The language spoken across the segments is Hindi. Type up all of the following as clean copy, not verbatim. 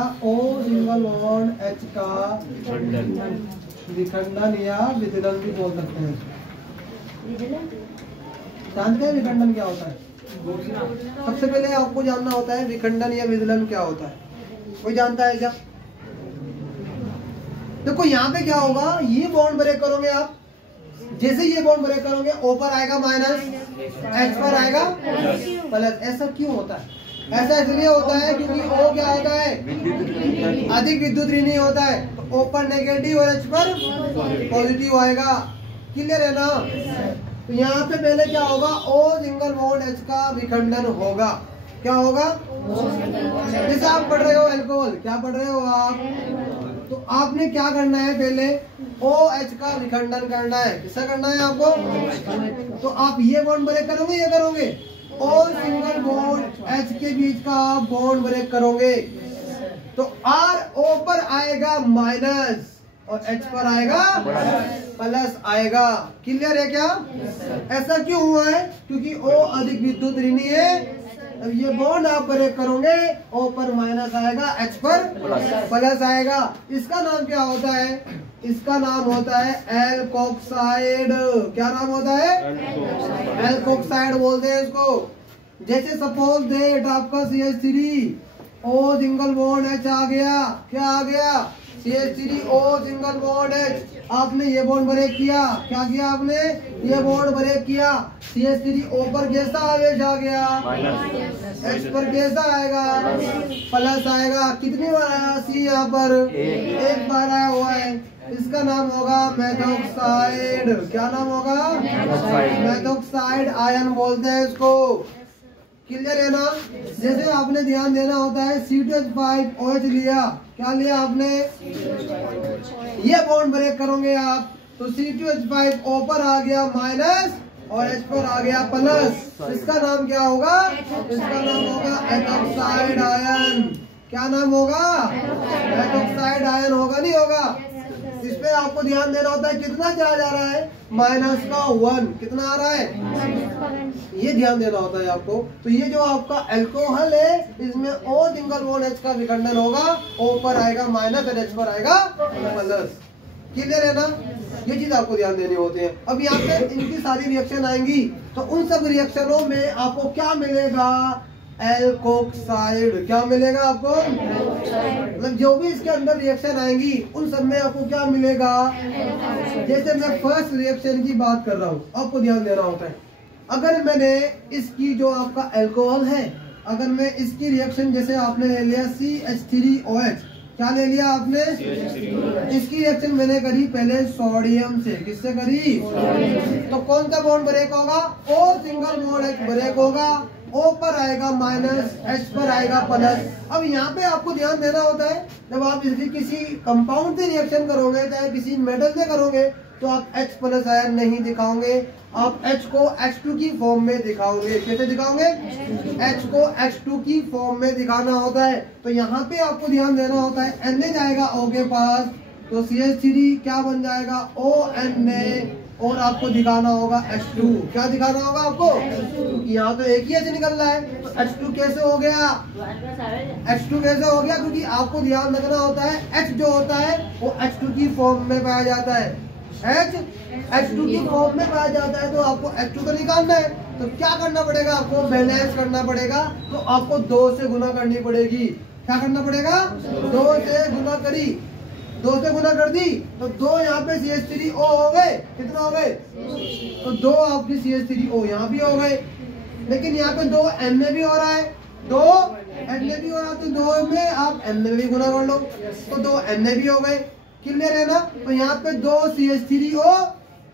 जाएगा O सिंगल बॉन्ड H का विखंडन या विदलन भी बोल सकते हैं। जानते हैं विखंडन क्या होता है? सबसे पहले आपको जानना होता है विखंडन या विदलन क्या होता है। कोई जानता है क्या? देखो यहाँ पे क्या होगा, ये बॉन्ड ब्रेक करोगे आप, जैसे ये बॉन्ड ब्रेक करोगे O पर आएगा माइनस, H पर आएगा प्लस। ऐसा क्यों होता है? ऐसा इसलिए होता है क्योंकि O क्या होता है, अधिक विद्युत ऋणी होता है, तो O पर नेगेटिव और H पर पॉजिटिव आएगा। क्लियर है ना? तो यहाँ पे पहले क्या होगा, O सिंगल बॉन्ड H का विखंडन होगा। क्या होगा? जैसे आप पढ़ रहे हो अल्कोहल, क्या पढ़ रहे हो आप, तो आपने क्या करना है, पहले OH का विखंडन करना है। किसका करना है आपको? तो आप ये बॉन्ड ब्रेक करोगे, ये करोगे, O सिंगल बॉन्ड H के बीच का बॉन्ड ब्रेक करोगे, तो R O पर आएगा माइनस और H पर आएगा प्लस आएगा। क्लियर है क्या? ऐसा क्यों हुआ है? क्योंकि O अधिक विद्युत ऋणी है। अब ये बॉन्ड आप ब्रेक करोगे, O पर माइनस आएगा, H पर प्लस आएगा। इसका नाम क्या होता है? इसका नाम होता है एल्कोक्साइड। क्या नाम होता है? एल्कोक्साइड बोलते हैं इसको। जैसे सपोज डेट आपका CH3O सिंगल बॉन्ड H आ गया। क्या आ गया? CH3O single bond H। आपने ये बॉन्ड ब्रेक किया। क्या किया आपने? ये बॉन्ड ब्रेक किया। CH3O पर कैसा आवेश आ गया? H पर कैसा आएगा? प्लस आएगा। कितनी बार आया C यहाँ पर? एक बार आया हुआ है। इसका नाम होगा मेथोक्साइड। क्या नाम होगा? मेथोक्साइड आयन बोलते हैं इसको। क्लियर है ना? जैसे आपने ध्यान देना होता है, C2H5OH लिया। क्या लिया आपने? ये बॉन्ड ब्रेक करोगे आप, तो C2H5O पर आ गया माइनस और H पर आ गया प्लस। इसका नाम क्या होगा? इसका नाम होगा एथोक्साइड आयन। क्या नाम होगा? एथोक्साइड आयन होगा, नहीं होगा? इस पे आपको ध्यान देना होता है। कितना चार्ज आ रहा है? माइनस का 1। कितना आ रहा है? ये ध्यान देना होता है आपको। तो ये जो आपका अल्कोहल है, इसमें O सिंगल बॉन्ड H का विखंडन होगा, O पर आएगा माइनस और H पर आएगा प्लस। क्लियर है ना? ये चीज आपको ध्यान देनी होती है। अब यहाँ पे इनकी सारी रिएक्शन आएंगी, तो उन सब रिएक्शनों में आपको क्या मिलेगा? एल्कोक्साइड। क्या मिलेगा आपको? मतलब जो भी इसके अंदर रिएक्शन आएंगी, उन सब में आपको क्या मिलेगा? जैसे मैं फर्स्ट रिएक्शन की बात कर रहा हूँ, आपको ध्यान देना होता है। अगर मैंने इसकी जो आपका अल्कोहल है, अगर मैं इसकी रिएक्शन, जैसे आपने ले लिया CH3OH। क्या ले लिया आपने? इसकी रिएक्शन मैंने करी पहले सोडियम से। किससे करी? तो कौन सा बॉन्ड ब्रेक होगा? O single bond H break होगा। O पर आएगा माइनस, H पर आएगा प्लस। अब यहाँ पे आपको ध्यान देना होता है, जब आप इसकी किसी कंपाउंड से रिएक्शन करोगे, चाहे किसी मेटल से करोगे, तो आप H प्लस आयन नहीं दिखाओगे, आप H को H2 की फॉर्म में दिखाओगे। कैसे दिखाओगे? H को H2 की फॉर्म में दिखाना होता है। तो यहाँ पे आपको ध्यान देना होता है, Na जाएगा O के पास, तो CH3 क्या बन जाएगा? ONA, और आपको दिखाना होगा H2। क्या दिखाना होगा आपको? यहाँ तो एक ही H निकल रहा है, तो H2 कैसे हो गया? H2 कैसे हो गया? क्योंकि आपको ध्यान रखना होता है, H जो होता है वो H2 की फॉर्म में पाया जाता है। H2 की फॉर्म में पाया जाता है, तो आपको H2 को निकालना है, तो क्या करना पड़ेगा? आपको बैलेंस करना पड़ेगा। तो आपको 2 से गुना करनी पड़ेगी। क्या करना पड़ेगा? 2 से गुना करी, 2 से गुना कर दी, तो 2 यहाँ पे CH3O हो गए। कितना हो गए? तो 2 आपके CH3O यहाँ भी हो गए। लेकिन यहाँ पे 2 Na भी हो रहा है, 2 Na भी हो रहा है, तो 2 में आप Na भी गुना कर लो, तो 2 Na भी हो गए। क्लियर है ना? तो यहाँ पे 2 CH3O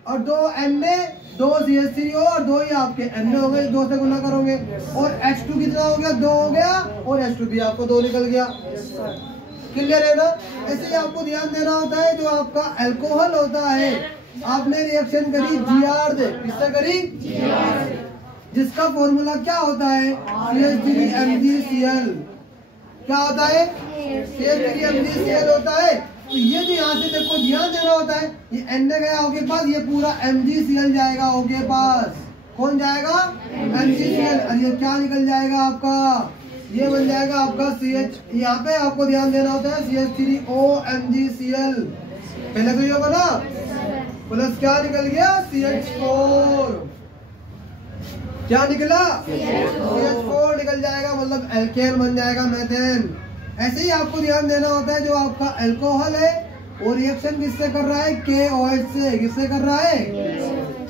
और 2 Na, 2 CH3O और 2 ही आपके Na हो गए। 2 से गुना करोगे, और H2 कितना हो गया? 2 हो गया, और H2 भी आपको 2 निकल गया। क्लियर है ना? ऐसे ही आपको ध्यान देना होता है। जो आपका अल्कोहल होता है, आपने रिएक्शन करी Gr से। किससे करी? जिसका फॉर्मूला क्या होता है? CH3MgCl। क्या होता है? CH3MgCl होता है। तो ये जो यहाँ से देखो ध्यान देना होता है, ये Na गया O के पास, ये पूरा MgCl जाएगा O के पास। कौन जाएगा? MgCl। और ये क्या निकल जाएगा आपका? ये बन जाएगा आपका CH। यहाँ पे आपको ध्यान देना होता है CH3OMgCl। पहले तो ये बना प्लस क्या निकल गया CH4। क्या निकला CH4 निकल जाएगा, मतलब एल्केन बन जाएगा मेथेन। ऐसे ही आपको ध्यान देना होता है जो आपका अल्कोहल है वो रिएक्शन किससे कर रहा है KOH से। किससे कर रहा है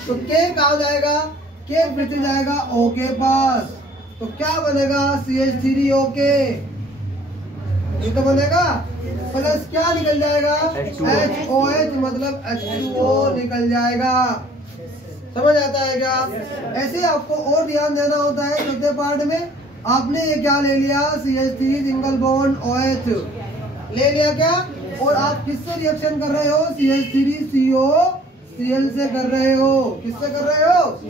तो K कहाँ जाएगा, K फिर से जाएगा O के पास। तो क्या बनेगा CH3OK। ये तो बनेगा प्लस क्या निकल जाएगा HOH, मतलब H2O निकल जाएगा। समझ आता है क्या। ऐसे आपको और ध्यान देना होता है चौथे पार्ट में। आपने ये क्या ले लिया CH3 सिंगल बॉन्ड OH ले लिया क्या, और आप किससे रिएक्शन कर रहे हो CH3COCl से कर रहे हो। किससे कर रहे हो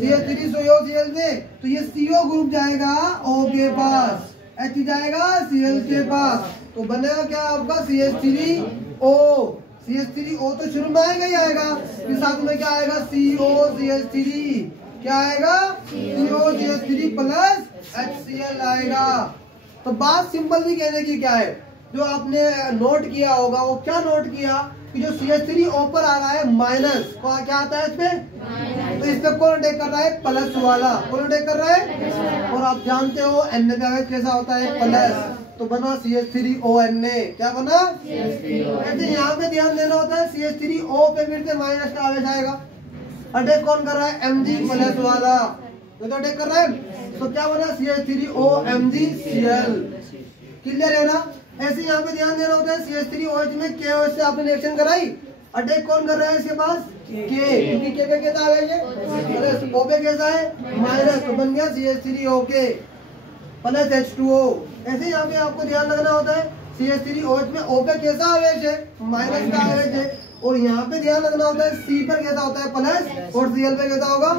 CH3COCl से। तो ये CO ग्रुप जाएगा O के पास, H जाएगा Cl के पास। तो बनेगा क्या आपका CH3O। CH3O तो शुरू में आएगा ही आएगा, फिर साथ में क्या आएगा COCH3। क्या आएगा COCH3 प्लस HCl आएगा। तो बात सिंपल भी कहने की क्या है, जो आपने नोट किया होगा वो क्या नोट किया कि जो CH3O पर आ रहा है माइनस, क्या आता है इसमें, तो इस पे कौन अटैक कर रहा है प्लस वाला। कौन अटैक कर रहा है, और आप जानते हो Na का आवेश कैसा होता है प्लस। तो बना CH3ONA। क्या बना ऐसे। यहाँ पे ध्यान देना होता है CH3O पे फिर से माइनस का आवेश आएगा। अटैक कौन कर रहा है Mg प्लस वाला, ये तो अटैक कर रहा है। तो क्या बना CH3OMgCl। क्लियर है ना। ऐसे यहाँ पे ध्यान देना होता है CH3OH में KOH से आपने रिएक्शन कराई, अटैक कौन कर रहा है इसके पास K, क्योंकि K पे कैसा आवेश है O पे कैसा है माइनस। तो बन गया CH3OK प्लस H2O। ऐसे यहाँ पे आपको ध्यान रखना होता है CH3OH में O पे कैसा आवेश है माइनस का आवेश है, और यहाँ पे ध्यान रखना होता है C पर कैसा होता है प्लस, और Cl पे कैसा होगा।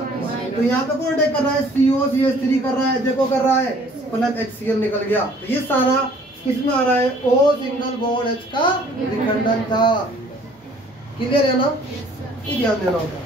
तो यहाँ पे कौन अटैक कर रहा है COCH3 कर रहा है, देखो कर रहा है प्लस HCl निकल गया। तो ये सारा किसमें आ रहा है O सिंगल बॉन्ड H का विखंडन था। क्लियर है ना, ये ध्यान देना होता है।